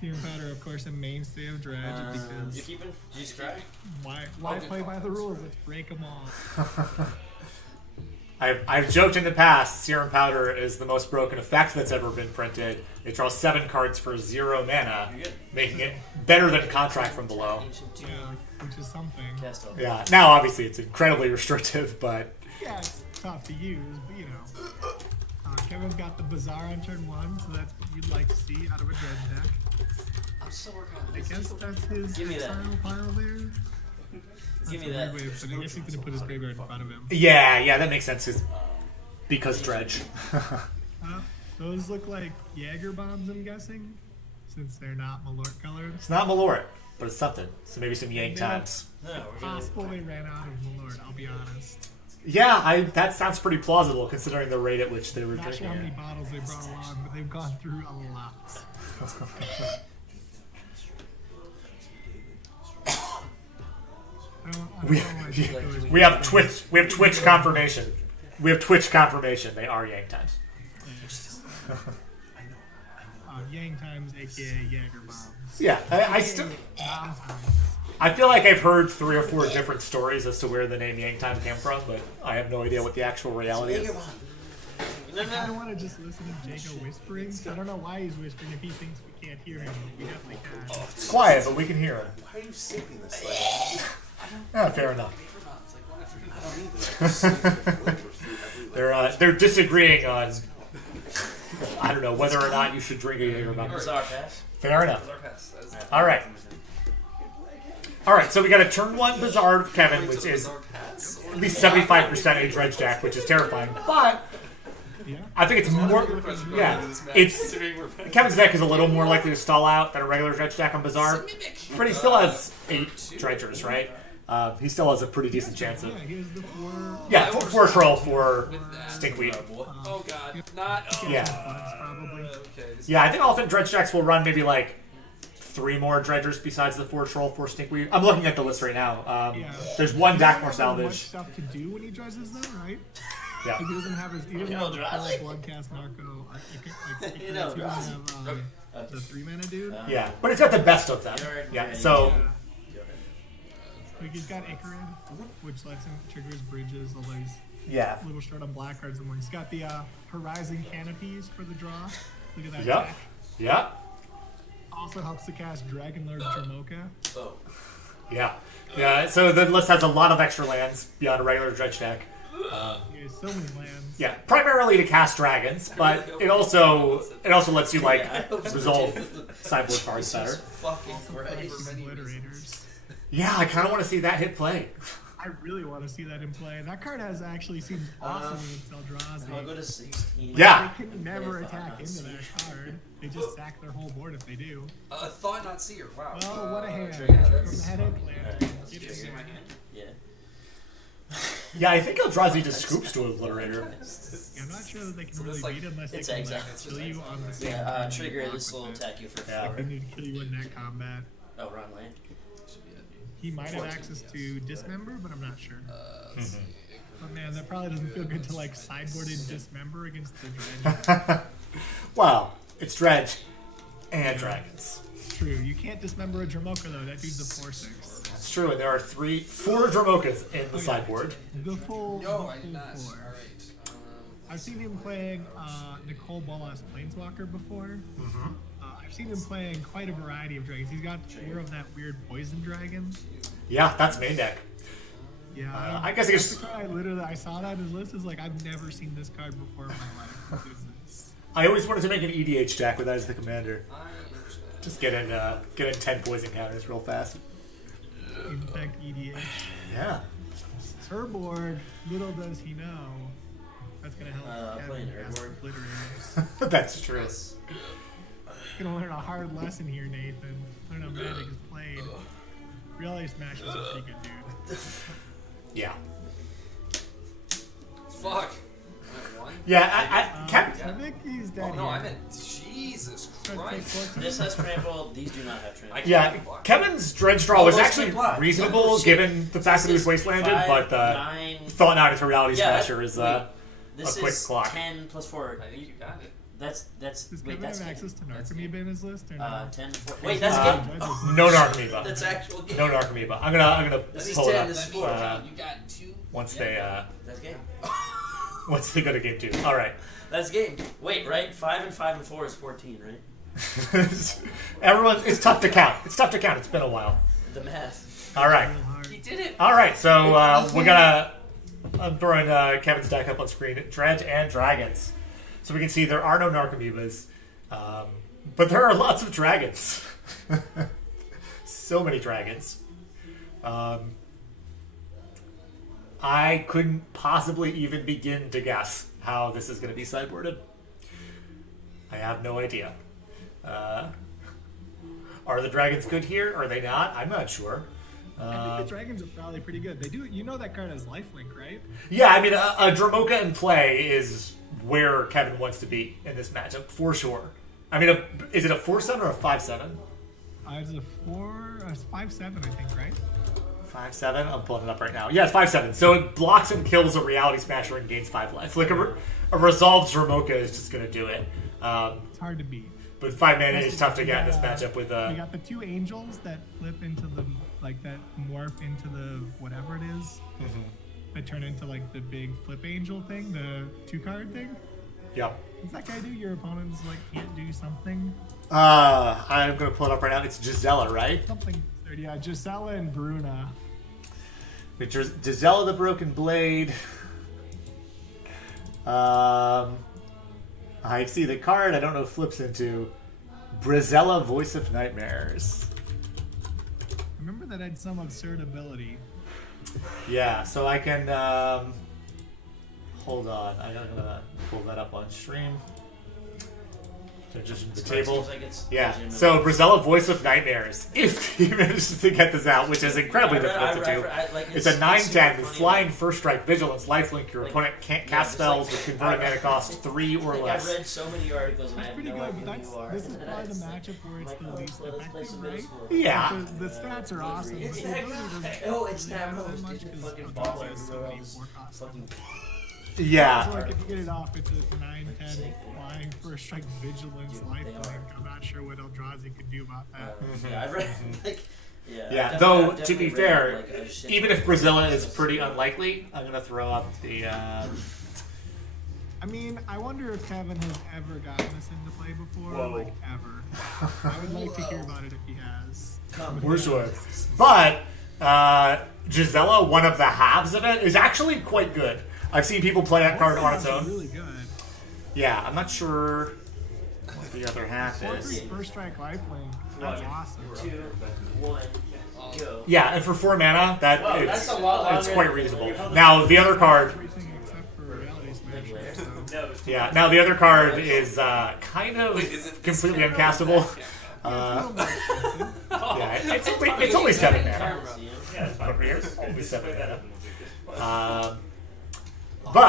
Serum Powder, of course, a mainstay of Dredge because You keeping? Did you scratch? why play by the rules? Let's break them all. I've joked in the past, Serum Powder is the most broken effect that's ever been printed. It draws 7 cards for 0 mana, making it better than Contract from Below. Yeah, which is something. Yeah, now obviously it's incredibly restrictive, but... Yeah, it's tough to use, but you know. Kevin's got the Bazaar on turn 1, so that's what you'd like to see out of a Dredge deck. I'm still working on I guess that's his Give me that. exile pile there. Give me That's a that. weird way of putting it. I guess he's going to put his graveyard in front of him. Yeah, that makes sense. Because Dredge. Those look like Jaeger bombs, I'm guessing, since they're not Malort colored. It's not Malort, but it's something. So maybe some Yang times. No, It's possible they ran out of Malort, I'll be honest. Yeah, that sounds pretty plausible considering the rate at which they were Not sure drinking how many it. bottles they brought along, but they've gone through a lot. We have Twitch confirmation. We have Twitch confirmation. They are Yang times. Yang times, aka Jaeger bombs. Yeah, I still. I feel like I've heard 3 or 4 different stories as to where the name Yang Time came from, but I have no idea what the actual reality is. I kind of want to just listen to Jago whispering. I don't know why he's whispering if he thinks we can't hear him. We definitely can. It's quiet, but we can hear him. Why are you sipping this way? Yeah, fair enough. They're disagreeing on, I don't know, whether or not you should drink a Jaeger. Fair enough. All right. All right, so we got a turn 1 Bazaar of Kevin, which is at least 75% a Dredge deck, which is terrifying. But I think it's more. Yeah, it's Kevin's deck is a little more likely to stall out than a regular Dredge deck on Bazaar, but he still has 8 Dredgers, right? He still has a pretty decent chance of. Yeah, 4 Troll, 4 Stinkweed. Oh god, not. Yeah, I think often Dredge decks will run maybe like 3 more Dredgers besides the 4 Troll, 4 Stinkweed. I'm looking at the list right now. There's 1 Dakmor Salvage. Much stuff to do when he dredges though, right? Yeah. Like he doesn't have his. He doesn't have the full Bloodcast Narco. He doesn't have the 3-mana dude. Yeah, but it's got the best of them. Yeah, so. Like he's got Icarid, which lets him trigger his bridges, although he's a little short on black cards. And he's got the Horizon Canopies for the draw. Look at that. Yep. Deck. Yep. Also helps to cast Dragon Lord Jamoka. Yeah, so the list has a lot of extra lands beyond a regular Dredge deck. So many lands. Yeah, primarily to cast dragons, but it also lets you like resolve sideboard cards better. Obliterators. Yeah, I kind of want to see that hit play. I really want to see that in play. That card has actually seems awesome until draws. I'll go to 16. Yeah. They can never attack into that card. They just sack their whole board if they do. Thought not seer. Wow. Oh, what a hand. From the headache land. Yeah. Yeah, I think Eldrazi just scoops to Obliterator. Yeah, I'm not sure that they can really beat unless they can kill you on the same Yeah, trigger, this will attack you for 4. They need to kill you in that combat. Oh, wrong lane. He might have access to Dismember, but I'm not sure. But man, that probably doesn't feel good to like sideboard in Dismember against the Dredge. Well, it's Dredge and dragons. True, you can't Dismember a Dramoka though. That dude's a 4/6. That's true, and there are 4 Dramokas in the sideboard. The full, No, I did not. 4. Alright. I've seen him playing Nicole Bolas Planeswalker before. I've seen him playing quite a variety of dragons. He's got 4 of that weird poison dragon. Yeah, that's main deck. Yeah, I guess it's. I saw that in his list. Is like I've never seen this card before in my life. What is this? I always wanted to make an EDH deck with that as the commander. Just get in 10 poison counters real fast. Infect EDH. Yeah. Her board, little does he know, that's gonna help Kevin her cast board. Obliterators. That's true. Gonna learn a hard lesson here, Nathan. Learn how Magic is played. Relay Smash is a pretty good dude. Yeah. Fuck. Yeah, I think he's dead. Oh no, I here. meant Jesus Christ. This has trample. These do not have trample. yeah. Kevin's Dredge draw was actually reasonable given the fact that he was wastelanded, but nine. Thought Not into Reality Yeah, Smasher is a This quick is clock. 10 plus 4. I think you got it. That's Does wait, Kevin that's have game. access to Narcomoeba in his list or no? 10, 4. Wait, that's game. No Narcomoeba. That's actual game. No Narcomoeba. I'm gonna This is pull it 10. up. This is 4. You got 2. Once That's game. they go to game 2. All right. That's game. Wait, right? 5 and 5 and 4 is 14, right? It's tough to count. It's tough to count. It's been a while. The math. All right. He did it. All right. So I'm throwing Kevin's deck up on screen. Dredge and Dragons. So we can see there are no Narcomoebas, but there are lots of dragons. So many dragons. I couldn't possibly even begin to guess how this is going to be sideboarded. I have no idea. Are the dragons good here? Are they not? I'm not sure. I think the dragons are probably pretty good. They do. You know that card has lifelink, right? Yeah, I mean, a Dromoka in play is where Kevin wants to be in this matchup, for sure. I mean, is it a 4/7 or a 5/7? It's a 5/7, I think, right? 5/7? I'm pulling it up right now. Yeah, it's 5/7. So it blocks and kills a Reality Smasher and gains 5 life. Like a resolved Dromoka is just going to do it. It's hard to beat. But 5 mana is tough to get in this matchup with... We got the 2 angels that flip into the... Like, that morph into the... Whatever it is. Mm-hmm. That turn into, like, the big flip angel thing. The 2-card thing. Yep. Does that guy do your opponents, like, can't do something? I'm going to pull it up right now. It's Gisela, right? Something... Yeah, Gisela and Bruna. Gisela the Broken Blade. I see the card. I don't know if flips into Brizella, Voice of Nightmares. Remember that had some absurd ability. Yeah, so I can hold on. I'm gonna pull that up on stream. So just the table. Like Yeah. So Brizella, Voice of Nightmares. If he manages to get this out, which is incredibly difficult to do. It's a 9/10 with flying, first strike, vigilance, lifelink. Your opponent can't cast spells with converted mana cost 3 or less. I've read so many articles and I That's have pretty no good, idea but who you are. this is probably the matchup where it's the least effective, right? Yeah. The stats are awesome, but the ability doesn't Oh, it's really not matter that most much stupid because fucking Eldrazi baller. has so many war costs. Fucking Yeah. So, like, if you get it off, it's a 9/10 flying, first strike, vigilance, lifelink. I'm not sure what Eldrazi could do about that. Yeah, I've read like Yeah, though, to be fair, even if Brizella is pretty unlikely, I'm going to throw up the... I mean, I wonder if Kevin has ever gotten this into play before. Whoa. Like, ever. I would like to hear about it if he has. For sure. But Gisela, one of the halves of it, is actually quite good. I've seen people play that card on its own. Really good. Yeah, I'm not sure what the other half Or is. first strike lifelink. That's awesome. 2, 1, go. Yeah, and for 4 mana, Whoa, it's that's a lot it's longer quite than- reasonable. Now the other card, Everything except for Reality Smasher. So. yeah. Now the other card is kind of completely uncastable. Yeah, it's only 7 mana. Yeah, it's fine. Only 7 mana. But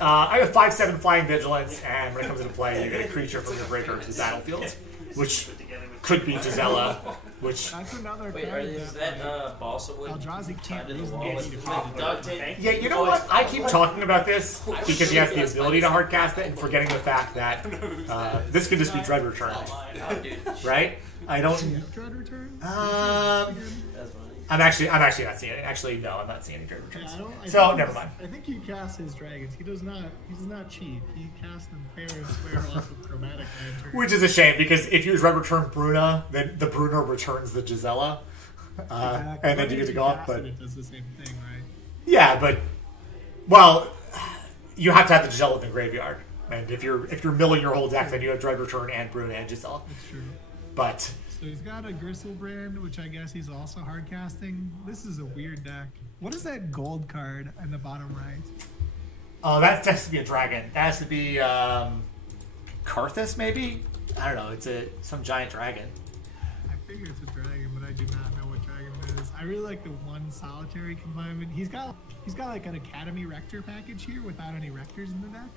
I have 5/7 flying vigilance, and when it comes into play, you get a creature from your breaker to the battlefield, which could be Gisela, which That's another Wait, card is that that balsa wood Eldrazi tied can't to the reason wall to with defeat the duct tape? yeah, you know what? I keep talking about this because he has the ability to hardcast it, and forgetting the fact that this could just be Dread Return, Oh, dude. right? I don't. Dread Return? That's funny. I'm actually not seeing it. Actually, no, I'm not seeing any Dread Yeah, Returns. I So think never mind. I think he casts his dragons. He does not cheat. He casts them fair and square off of chromatic lantern. Which is a shame because if you Dread Return Bruna, then the Bruna returns the Gisela, and then you get to go off. But it does the same thing, right? yeah, but well, you have to have the Gisela in the graveyard, and if you're milling your whole deck, then you have Dread Return and Bruna and Gisela. That's true. But So he's got a Gristlebrand, which I guess he's also hard casting. This is a weird deck. What is that gold card in the bottom right? oh, that has to be a dragon. That has to be Karthus, maybe. I don't know. It's some giant dragon. I figure it's a dragon, but I do not know what dragon it is. I really like the one solitary confinement. He's got like an Academy Rector package here without any Rectors in the deck,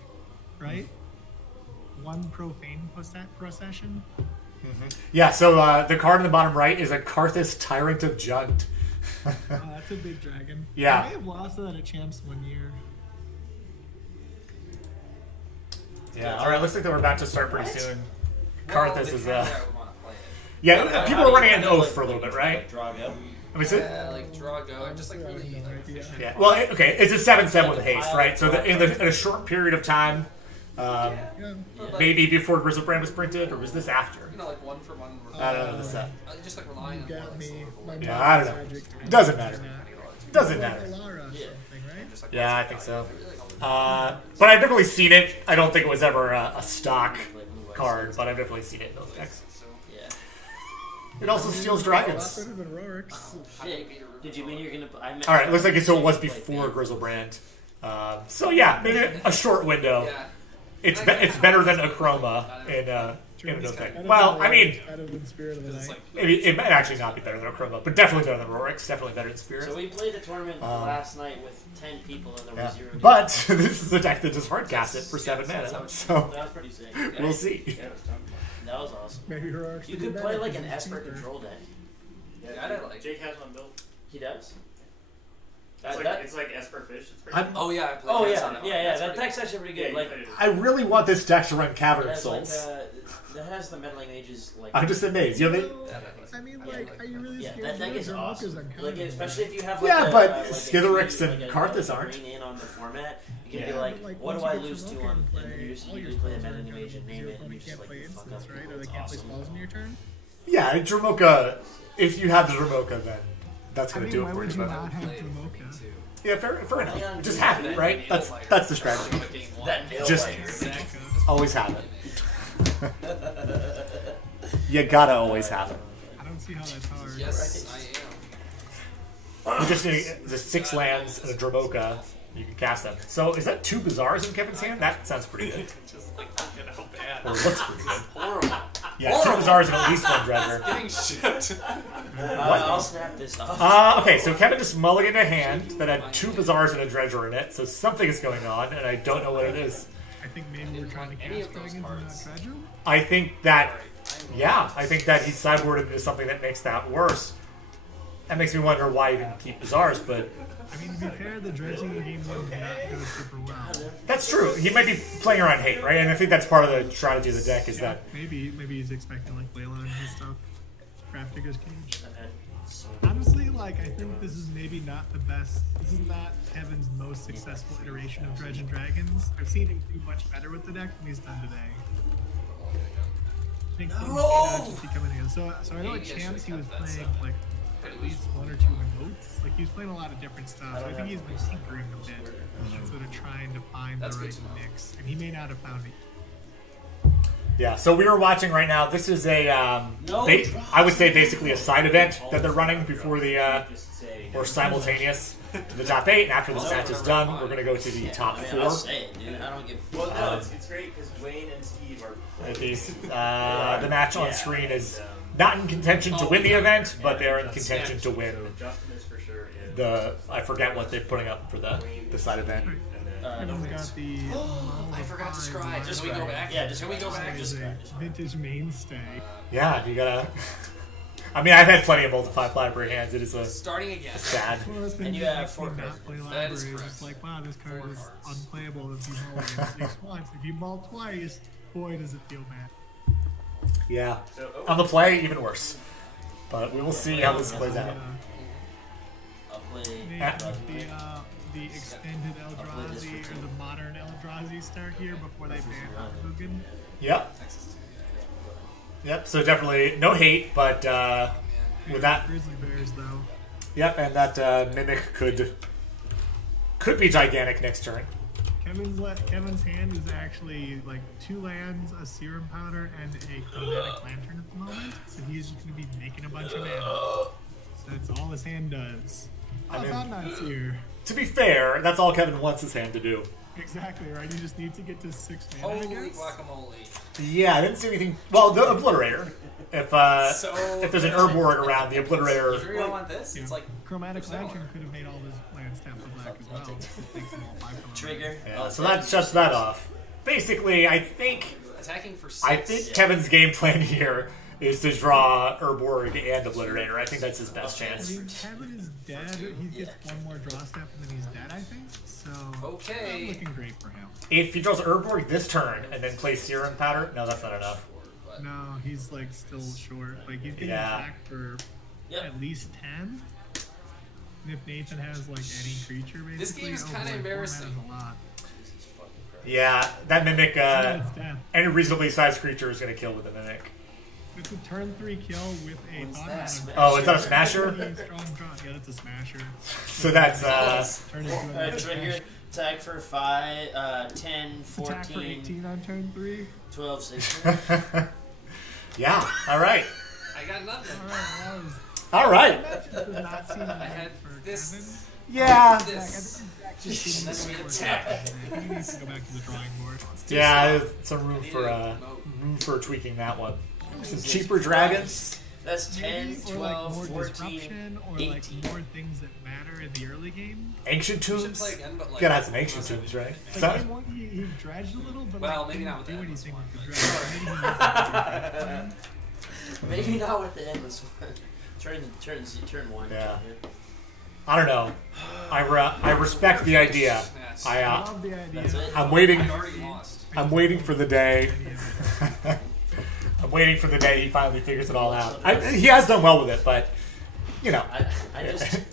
right? One profane procession. Yeah. So the card in the bottom right is a Karthus Tyrant of Jund. Oh, that's a big dragon. Yeah. I may have lost that at Champs one year. Yeah. All right. Looks like that we're about to start pretty soon. Karthus is I would want to play it. Yeah, people were running an oath for a little bit, right? Drago. I mean, so, Yeah, like draw go, just like really efficient. yeah. Well, okay, it's a 7/7 with haste, right? So in a short period of time, maybe before Grizzlebrand was printed, or was this after? You know, like one for one. I don't know the set. Just like relying on Got me. My Yeah, I don't know. Doesn't matter. Doesn't matter. Lara or something, right? Yeah, I think so. But I've definitely seen it. I don't think it was ever a stock card, but I've definitely seen it in those decks. Yeah. It also steals dragons. Better than Rorik's. Did you mean you're gonna? All right, looks like it was before Grizzlebrand. So yeah, maybe a short window. Yeah. It's better than Akroma in a no deck. Well, I mean, Better than Spirit of the Night. maybe it might actually not be better than Akroma, but definitely better than Rorik's. Definitely better than Spirit. So we played a tournament last night with 10 people and there were Yeah. 0. But this is a deck that just hardcast it for 7 mana, so That was pretty sick. we'll see. That was awesome. Maybe Rorik's. You could play like an Esper control deck. Yeah, I don't like. Jake has one built. He does. It's like Esper Fish. It's pretty I'm- Oh yeah, I played. Oh Yes, yeah, I know. yeah. That's That pretty deck's actually pretty good. Yeah, Like you played it. I really want this deck to run it Cavern of has like Souls. that has the meddling mages like. I'm just amazed. You know, I mean, like, are you really Yeah, scared that deck of is Rorik's awesome. on Like, counter? especially if you have Yeah, like but like Skitherix green- and like Karthus a aren't. green in on the format. You can Yeah. be like, But, what do once I you get lose your to Vulcan on? play, And you just all your play a spells are meddling in mage and counter, name so it, and you you just can't like play fuck instants, up. right? Or they It's can't play awesome. spells in your turn? Yeah, Dromoka. If you have the Dromoka, then that's I gonna mean, do why it for would you. you but- not have Dromoka? Yeah, fair enough. Just have it, right? That's the strategy. That nail Just- biter. Always have it. You gotta always have it. I don't see how that's hard. Yes, I am. You just need the 6 lands and a Dromoka. You can cast them. So is that 2 Bazaars in Kevin's hand? That sounds pretty good. Just like looking how bad. Or looks pretty good. Horrible. Yeah, 2 Bazaars and at least 1 Dredger. Getting shipped. I'll snap this off. Okay, so Kevin just mulliganed a hand that had 2 Bazaars and a Dredger in it, so something is going on, and I don't know what it is. I think maybe we're trying to Any cast of those dragons and not cards. dredge them. I think that, yeah, I think that he's sideboarded into something that makes that worse. That makes me wonder why you didn't keep Bazaars, but I mean, to be fair, the dredging in game 1 did not go super well. that's true. He might be playing around hate, right? And I think that's part of the strategy of the deck is that, Maybe he's expecting like Leyline and stuff. Craftigger's Cage. Okay. So, Honestly, like, I think this is maybe not the best. This is not Kevin's most successful iteration of Dredge and Dragons. I've seen him do much better with the deck than he's done today. I think things may not just be coming together. So I know at Champs he was playing like at least 1 or 2 emotes. Like he was playing a lot of different stuff. So I think he's been tinkering a bit, sort of trying to find That's the good right to know. mix. And he may not have found it. yeah. So we were watching right now. This is a, I would say basically a side event that they're running before the, or simultaneous to the top 8. And after this match is done, we're going to go to the top I mean, 4. I'll say it, dude. I don't give. Well, no, it's great because Wayne and Steve are. The match on screen is not in contention to win the event, but they're in contention to win Justin is for sure. And the, I forget what they're putting up for the side event. Kevin's got the. I forgot to scry. Just we go back. Yeah, just Can we go back? Is Just a vintage mainstay. Yeah, you gotta. I mean, I've had plenty of multi-5 library hands. It is a starting again. sad. One of those things And you that have makes 4 me cards. not play That library. is It's correct. just like, wow, this card 4 is cards. unplayable if you mull it at least once. If you mull twice, boy, does it feel bad. Yeah. On the play, even worse. But we will see how this plays out. I'll play. Maybe the extended Eldrazi or the modern Eldrazi start here before they ban Hogan. Yep. Yep. So definitely no hate, but with that, Grizzly Bears, though. yep, and that mimic could be gigantic next turn. Kevin's hand is actually like 2 lands, a serum powder, and a chromatic lantern at the moment. So he's just gonna be making a bunch of mana. So that's all his hand does. I mean- Not here. To be fair, that's all Kevin wants his hand to do. Exactly right. You just need to get to 6 mana. I Holy guess. guacamole. Yeah, I didn't see anything. Well, the Obliterator. If there's an Urborg around, the You Obliterator. really don't want this? It's like Chromatic Lantern could have made all of his lands tap to black as well. It makes them all 5 colors. Trigger. Yeah, so that shuts that off. Basically, I think attacking for 6. Kevin's game plan here is to draw Urborg and Obliterator. I think that's his best chance. I mean, Kevin is dead. He gets one more draw step and then he's dead, I think. So, okay. Looking great for him. If he draws Urborg this turn and then plays Serum Powder, no, that's not enough. No, he's like still short. Like he's getting attack for at least 10. And if Nathan has like any creature, basically, this game is kind of embarrassing. A lot. Yeah, that Mimic, any reasonably sized creature is going to kill with a Mimic. It's a turn 3 kill with a Thought. Oh, is that a Smasher? Yeah, that's a Smasher. So that's turn into a right here. Attack for 5, 10, 14. Attack for 18 on turn 3. 12, 16. Yeah, alright. I got nothing. Alright. I had this. Yeah. This. He needs to go back to the drawing board. Yeah, there's some room for tweaking that one. Some cheaper dragons. That's 10, 12, more 14, disruption, or 18. like more things that matter in the early game. Ancient Tombs? Play again, but like, Gotta have some Ancient Tombs, right? Like game 1, he dredged a little, but well, like, maybe not with didn't do the anything with the dredge. Maybe not with the endless one. Turn 1. Yeah. I don't know. I respect the idea. I love the idea. I'm waiting. I already lost. I'm waiting for the day. I'm waiting for the day he finally figures it all out. He has done well with it, but you know,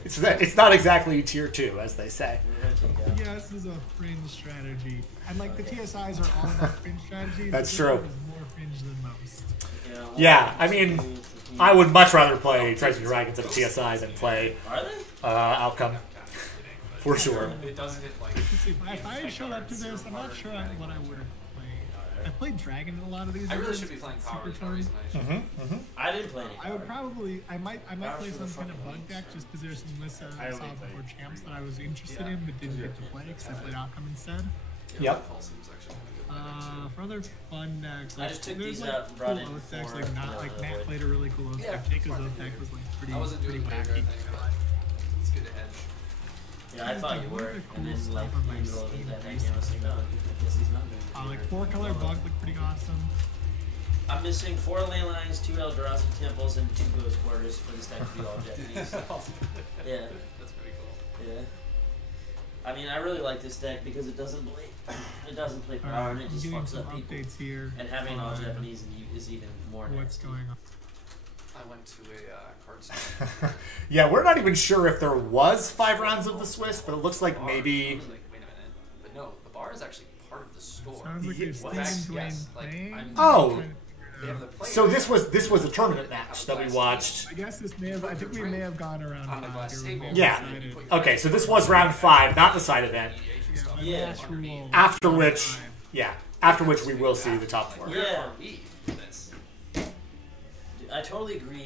it's not exactly tier 2, as they say. Yeah, this is a fringe strategy, and like the TSIs are all about fringe strategy. That's true. More fringe than most. Yeah, I mean, I would much rather play Treasure Dragons of TSI than play Outcome. For sure. It doesn't hit like. If I had showed up to this, I'm not sure what I would have played. I played Dragon in a lot of these. I really should be playing Power. I didn't play any. I would probably, I might play some kind of bug deck just because there's some lists that I saw before champs that I was interested in but didn't get to play because I played Outcome instead. Yep. For other fun decks, like, I just took there's these like out and brought in oath decks, for like Matt played a really cool oath deck. Jacob's oath deck was like pretty wacky. It's good to hedge. Yeah, I thought you were, and then like in the middle of that thing, I was like, no, I guess he's not doing it. Like 4-color bug looked pretty awesome. I'm missing 4 ley lines, 2 Eldrazi temples, and 2 ghost quarters for this deck to be all Japanese. Yeah. That's pretty cool. Yeah. I mean, I really like this deck because it doesn't play power, and it just fucks up people. Here and having all Japanese is even more. What's nasty. going on? I went to a card store. Yeah, we're not even sure if there was 5 rounds of the Swiss, but it looks like maybe. Wait a minute. But no, the bar is actually part of the store. Sounds like you're Yes, like, Oh. they have the players. So this was a tournament match that we watched. I guess this may have. I think we may have gone around. On the glass table. Yeah. Okay, so this was round 5, not the side event. Yeah. After which we will see the top 4. Yeah. I totally agree.